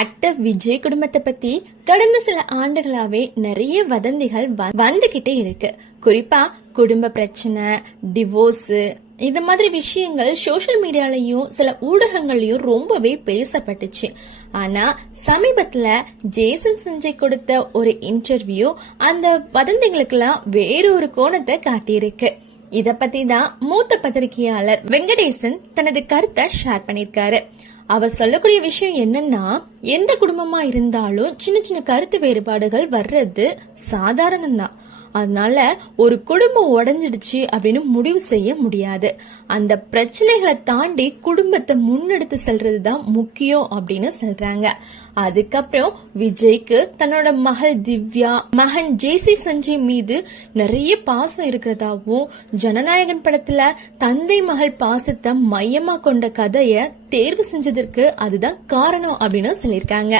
Actor Vijay குடும்பத்தை பத்தி கடந்த சில ஆண்டுகளாவே நிறைய வதந்திகள் வந்துகிட்டே இருக்கு. குறிப்பா குடும்ப பிரச்சனை, டிவோர்ஸ், இந்த மாதிரி விஷயங்கள் சோசியல் மீடியாலையும் சில ஊடகங்களையும் ரொம்பவே பேசப்பட்டுச்சு. ஆனா சமீபத்துல ஜேசன் சஞ்சய் கொடுத்த ஒரு இன்டர்வியூ அந்த வதந்திகளுக்கெல்லாம் வேறொரு கோணத்தை காட்டியிருக்கு. இத பத்தி தான் மூத்த பத்திரிகையாளர் வெங்கடேசன் தனது கருத்தை ஷேர் பண்ணிருக்காரு. அவர் சொல்லக்கூடிய விஷயம் என்னன்னா, எந்த குடும்பமா இருந்தாலும் சின்ன சின்ன கருத்து வேறுபாடுகள் வர்றது சாதாரணம் தான். அதனால ஒரு குடும்பம் உடைஞ்சிடுச்சு அப்படின்னு முடிவு செய்ய முடியாது. அந்த பிரச்சனைகளை தாண்டி குடும்பத்தை முன்னெடுத்து செல்றதுதான் முக்கியம் அப்படின்னு சொல்றாங்க. அதுக்கப்புறம் விஜய்க்கு தன்னோட மகள் திவ்யா, மகன் ஜேசி சஞ்சய் மீது நிறைய பாசம் இருக்கிறதாவும், ஜனநாயகன் படத்துல தந்தை மகள் பாசத்தை மையமா கொண்ட கதைய தேர்வு செஞ்சதற்கு அதுதான் காரணம் அப்படின்னு சொல்லியிருக்காங்க.